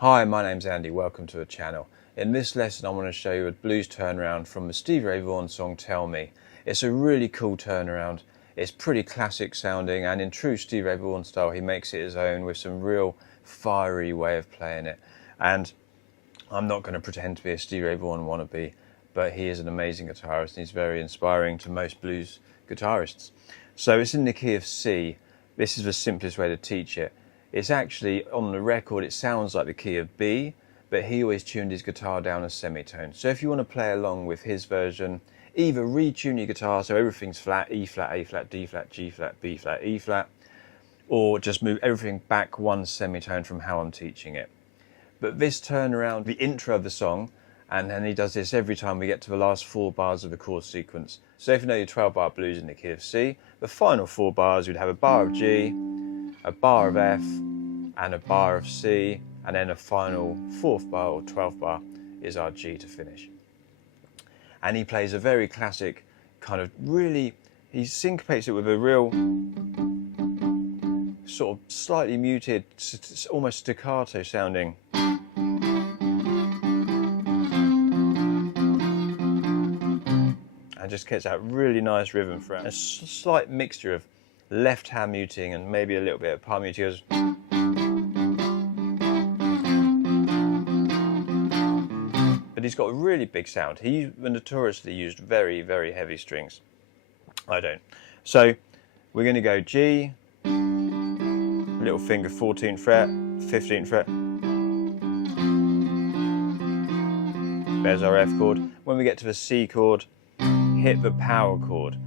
Hi, my name's Andy, welcome to the channel. In this lesson I want to show you a blues turnaround from the Stevie Ray Vaughan song Tell Me. It's a really cool turnaround, it's pretty classic sounding, and in true Stevie Ray Vaughan style he makes it his own with some real fiery way of playing it. And I'm not going to pretend to be a Stevie Ray Vaughan wannabe, but he is an amazing guitarist and he's very inspiring to most blues guitarists. So it's in the key of C. This is the simplest way to teach it. It's actually, on the record, it sounds like the key of B, but he always tuned his guitar down a semitone. So if you want to play along with his version, either retune your guitar so everything's flat, E flat, A flat, D flat, G flat, B flat, E flat, or just move everything back one semitone from how I'm teaching it. But this turnaround, the intro of the song, and then he does this every time we get to the last 4 bars of the chord sequence. So if you know your 12-bar blues in the key of C, the final 4 bars you'd have a bar of G, a bar of F, and a bar of C, and then a final 4th bar or 12th bar is our G to finish. And he plays a very classic kind of really, he syncopates it with a real sort of slightly muted, almost staccato sounding. And just gets that really nice rhythm for it. A slight mixture of left hand muting and maybe a little bit of palm muting. But he's got a really big sound. He notoriously used very, very heavy strings. I don't. So we're going to go G, little finger 14th fret, 15th fret. There's our F chord. When we get to the C chord, hit the power chord.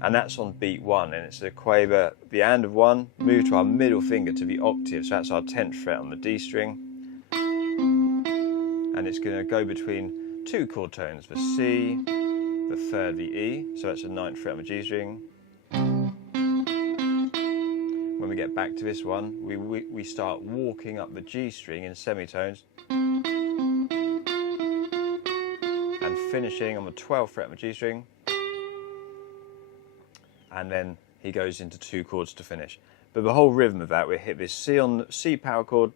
And that's on beat 1, and it's a quaver, the and of 1, move to our middle finger to the octave, so that's our 10th fret on the D string. And it's going to go between 2 chord tones, the C, the 3rd, the E, so that's the 9th fret on the G string. When we get back to this one, we start walking up the G string in semitones, and finishing on the 12th fret on the G string. And then he goes into 2 chords to finish. But the whole rhythm of that, we hit this C on C power chord,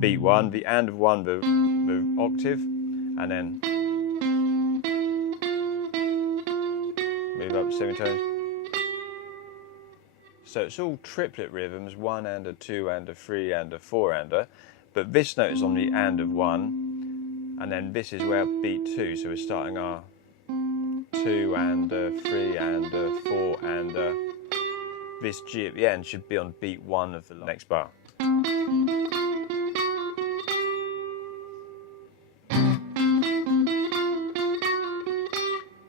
beat 1, the and of 1, the octave, and then move up semitones. So it's all triplet rhythms, 1 and a 2 and a 3 and a 4 and a, but this note is on the and of 1, and then this is where beat 2, so we're starting our 2 and a 3 and a 4 and a, this G at the end should be on beat 1 of the next bar.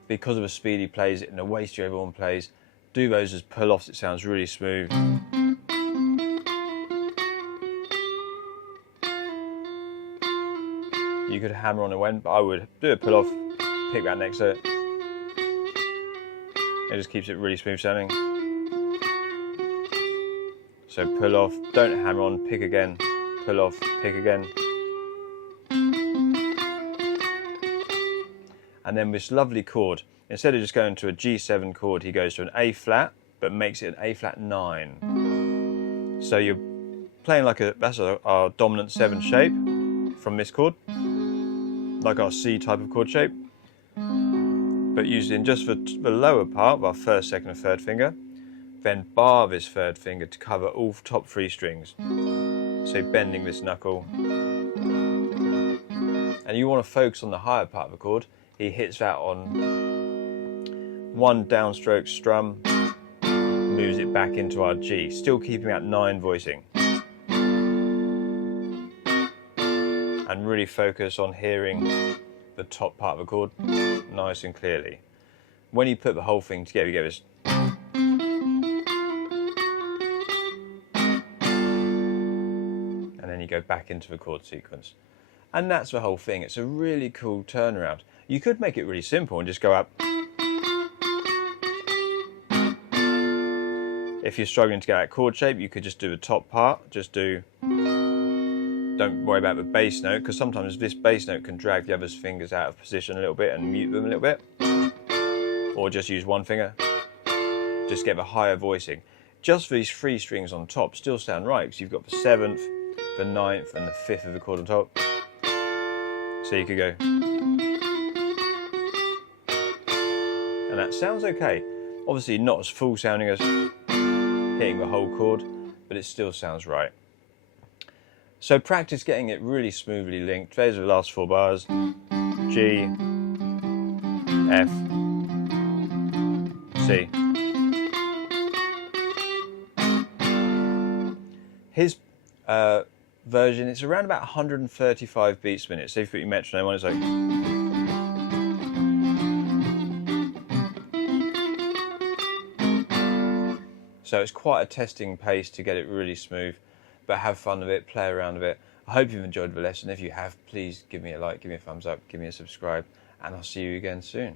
Because of the speed he plays it and the way Stevie Ray Vaughan plays, do those as pull-offs, it sounds really smooth. You could hammer on a when, but I would do a pull-off, pick that next to it. It just keeps it really smooth sounding. So pull off, don't hammer on, pick again, pull off, pick again. And then this lovely chord, instead of just going to a G7 chord, he goes to an A flat, but makes it an A flat 9. So you're playing like that's our dominant 7 shape from this chord, like our C type of chord shape. But using just the lower part of our 1st, 2nd and 3rd finger, then bar this 3rd finger to cover all top 3 strings. So bending this knuckle. And you want to focus on the higher part of the chord. He hits that on 1 downstroke strum, moves it back into our G, still keeping that 9 voicing. And really focus on hearing the top part of the chord nice and clearly. When you put the whole thing together, you get this. And then you go back into the chord sequence. And that's the whole thing. It's a really cool turnaround. You could make it really simple and just go up. If you're struggling to get that chord shape, you could just do the top part, don't worry about the bass note, because sometimes this bass note can drag the other's fingers out of position a little bit and mute them a little bit. Or just use 1 finger. Just get the higher voicing. Just these 3 strings on top still sound right, because you've got the 7th, the 9th and the 5th of the chord on top. So you could go, and that sounds okay. Obviously not as full sounding as hitting the whole chord, but it still sounds right. So practice getting it really smoothly linked. Those are the last 4 bars. G, F, C. His version, it's around about 135 beats a minute. So if you put your metronome on, it's like... So it's quite a testing pace to get it really smooth, but have fun with it, play around with it. I hope you've enjoyed the lesson. If you have, please give me a like, give me a thumbs up, give me a subscribe, and I'll see you again soon.